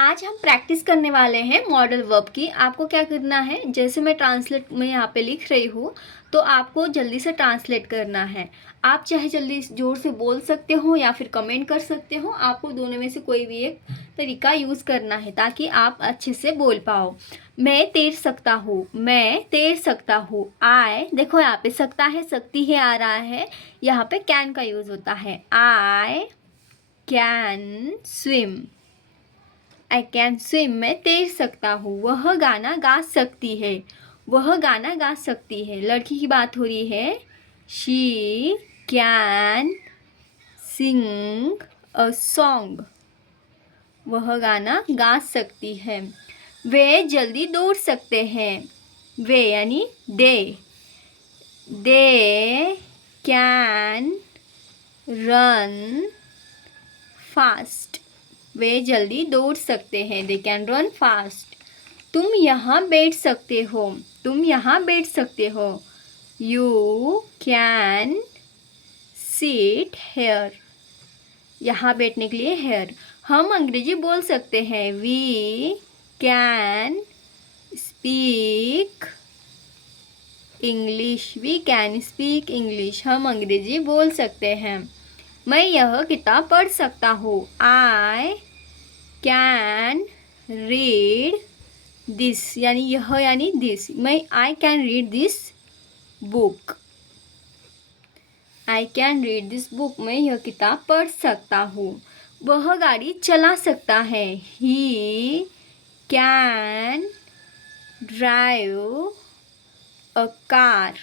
आज हम प्रैक्टिस करने वाले हैं मॉडल वर्ब की। आपको क्या करना है, जैसे मैं ट्रांसलेट में यहाँ पे लिख रही हूँ तो आपको जल्दी से ट्रांसलेट करना है। आप चाहे जल्दी जोर से बोल सकते हो या फिर कमेंट कर सकते हो। आपको दोनों में से कोई भी एक तरीका यूज़ करना है ताकि आप अच्छे से बोल पाओ। मैं तैर सकता हूँ, मैं तैर सकता हूँ। आई, देखो यहाँ पे सकता है, सकती है आ रहा है, यहाँ पे कैन का यूज़ होता है। I can swim, I can swim, मैं तैर सकता हूँ। वह गाना गा सकती है, वह गाना गा सकती है। लड़की की बात हो रही है। She can sing a song, वह गाना गा सकती है। वे जल्दी दौड़ सकते हैं, वे यानी दे कैन रन फास्ट, वे जल्दी दौड़ सकते हैं। They can run fast. तुम यहाँ बैठ सकते हो, तुम यहाँ बैठ सकते हो। यू कैन सिट हेयर, यहाँ बैठने के लिए हेयर। हम अंग्रेजी बोल सकते हैं। We can speak English, we can speak English, हम अंग्रेजी बोल सकते हैं। मैं यह किताब पढ़ सकता हूँ। आई कैन रीड दिस, यानी यह यानी दिस। मैं I can read this book, I can read this book, मैं यह किताब पढ़ सकता हूँ। वह गाड़ी चला सकता है। He can drive a car,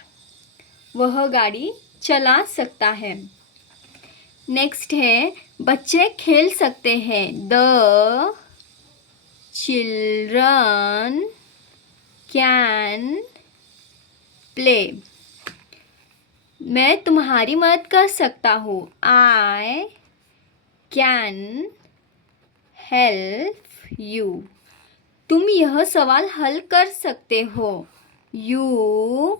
वह गाड़ी चला सकता है। नेक्स्ट है, बच्चे खेल सकते हैं। द चिल्ड्रन कैन प्ले, मैं तुम्हारी मदद कर सकता हूँ। आई कैन हेल्प यू, तुम यह सवाल हल कर सकते हो। You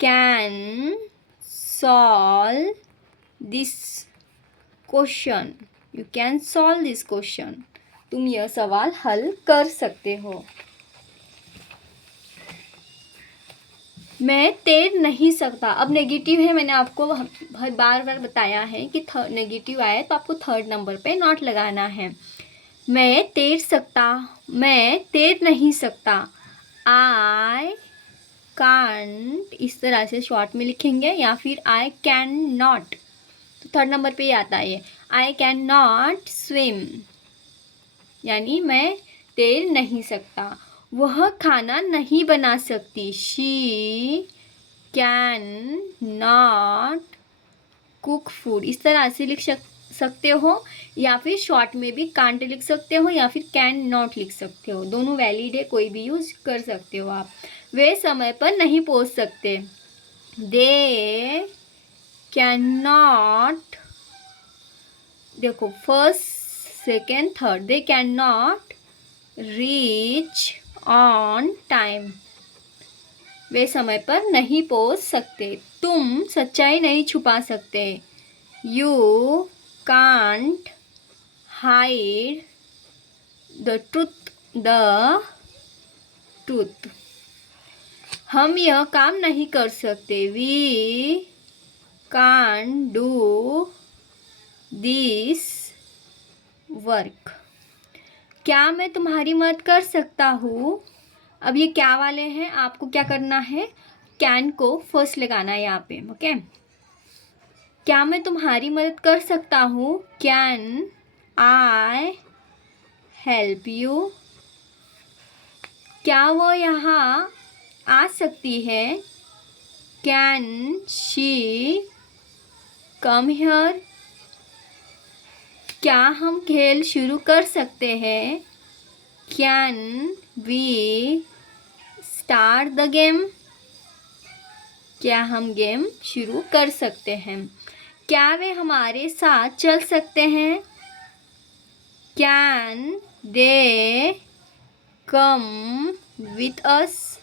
can solve this question, you can solve this question, तुम यह सवाल हल कर सकते हो। मैं तैर नहीं सकता, अब नेगेटिव है, मैंने आपको हर बार बताया है कि नेगेटिव आए तो आपको थर्ड नंबर पे नॉट लगाना है। मैं तैर सकता, मैं तैर नहीं सकता। आई कांट, इस तरह से शॉर्ट में लिखेंगे, या फिर आई कैन नॉट, तो थर्ड नंबर पे ही आता है ये। आई कैन नॉट स्विम, यानी मैं तैर नहीं सकता। वह खाना नहीं बना सकती। She can not cook food, इस तरह से लिख सकते हो, या फिर शॉर्ट में भी कांट लिख सकते हो या फिर कैन नॉट लिख सकते हो, दोनों वैलिड है, कोई भी यूज कर सकते हो आप। वे समय पर नहीं पहुंच सकते। दे कैन नॉट, देखो first second third, they can not reach on time, वे समय पर नहीं पहुंच सकते। तुम सच्चाई नहीं छुपा सकते। You can't hide the truth, हम यह काम नहीं कर सकते। We can't do this work, क्या मैं तुम्हारी मदद कर सकता हूँ। अब ये क्या वाले हैं, आपको क्या करना है, कैन को फर्स्ट लगाना है यहाँ पे। ओके, क्या मैं तुम्हारी मदद कर सकता हूँ। कैन आई हेल्प यू, क्या वो यहाँ आ सकती है। कैन शी कम हियर, क्या हम खेल शुरू कर सकते हैं। Can we start the game, क्या हम गेम शुरू कर सकते हैं। क्या वे हमारे साथ चल सकते हैं। Can they come with us,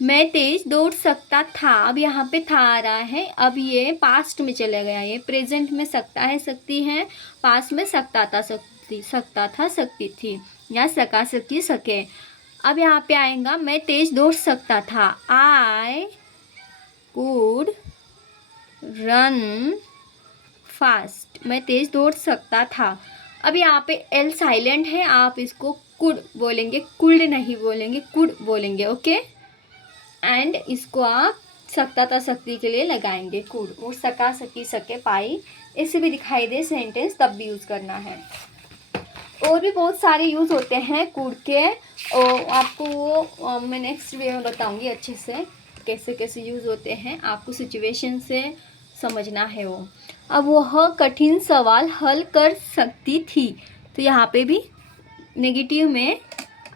मैं तेज दौड़ सकता था, अब यहाँ पे था आ रहा है, अब ये पास्ट में चले गया, ये प्रेजेंट में सकता है सकती है, पास्ट में सकता था सकता था, सकती थी, या सका, सकी, सके। अब यहाँ पे आएगा मैं तेज दौड़ सकता था। I could run fast. मैं तेज दौड़ सकता था। अब यहाँ पे एल साइलेंट है, आप इसको कुड बोलेंगे, कुल्ड नहीं बोलेंगे, कुड बोलेंगे। ओके, एंड इसको आप सकता था, सकती के लिए लगाएंगे कुड। और सका, सकी, सके, पाई ऐसे भी दिखाई दे सेंटेंस, तब भी यूज़ करना है। और भी बहुत सारे यूज़ होते हैं कुड के, और आपको वो मैं नेक्स्ट वीडियो में बताऊंगी अच्छे से कैसे कैसे यूज़ होते हैं। आपको सिचुएशन से समझना है वो। अब वह कठिन सवाल हल कर सकती थी, तो यहाँ पे भी नेगेटिव में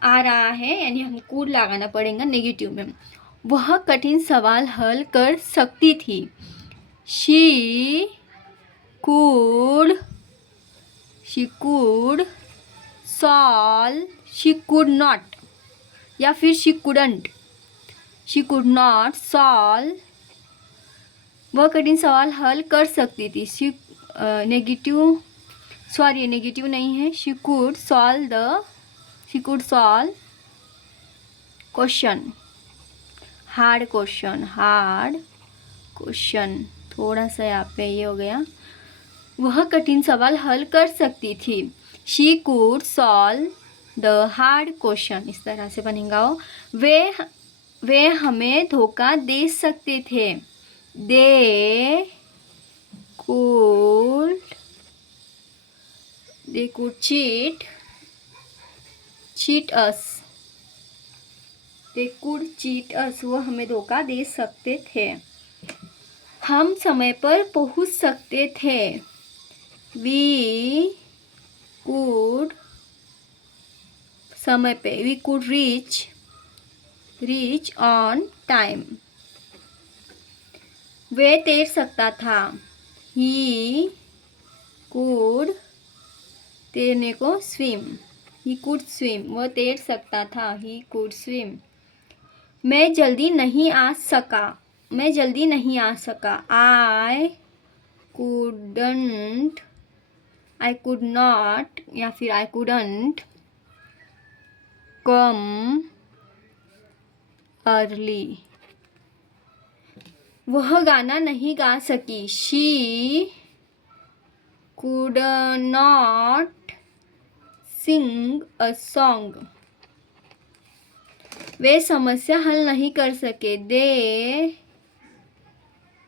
आ रहा है, यानी हम कुड लगाना पड़ेगा नेगेटिव में। वह कठिन सवाल हल कर सकती थी। She could solve, she could not, या फिर she couldn't, she could not solve. वह कठिन सवाल हल कर सकती थी। शी नेगेटिव, सॉरी नेगेटिव नहीं है। She could solve question, hard question, थोड़ा सा यहाँ पे ये हो गया। वह कठिन सवाल हल कर सकती थी। She could solve the hard question, इस तरह से बनेगा वो। वे हमें धोखा दे सकते थे। They could cheat us. They could cheat us, वो हमें धोखा दे सकते थे। हम समय पर पहुंच सकते थे। वी कुड, समय पे, we could reach on time. वे तैर सकता था। ही कुड, तैरने को स्विम, ही कुड स्विम, वो तैर सकता था। He could swim. मैं जल्दी नहीं आ सका। आई कुड नॉट, या फिर आई कुडंट कम अर्ली। वह गाना नहीं गा सकी। She could not sing a song. वे समस्या हल नहीं कर सके। They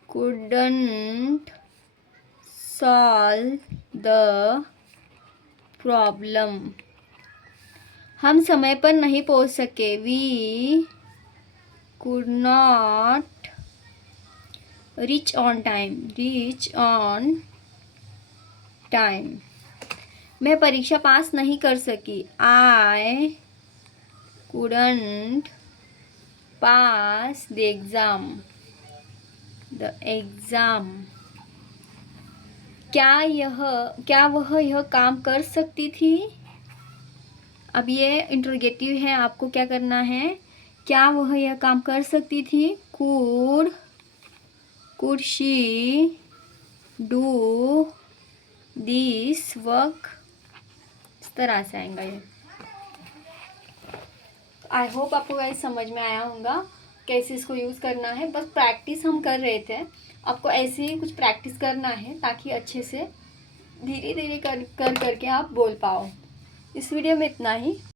couldn't solve the problem. हम समय पर नहीं पहुंच सके। We could not reach on time. मैं परीक्षा पास नहीं कर सकी। I couldn't pass the exam. क्या वह यह काम कर सकती थी? अब ये इंटरोगेटिव है, आपको क्या करना है? क्या वह यह काम कर सकती थी? Could she do this work, इस तरह से आएगा ये। आई होप आपको गाइस समझ में आया होगा कैसे इसको यूज़ करना है। बस प्रैक्टिस हम कर रहे थे, आपको ऐसे ही कुछ प्रैक्टिस करना है ताकि अच्छे से धीरे धीरे करके आप बोल पाओ। इस वीडियो में इतना ही।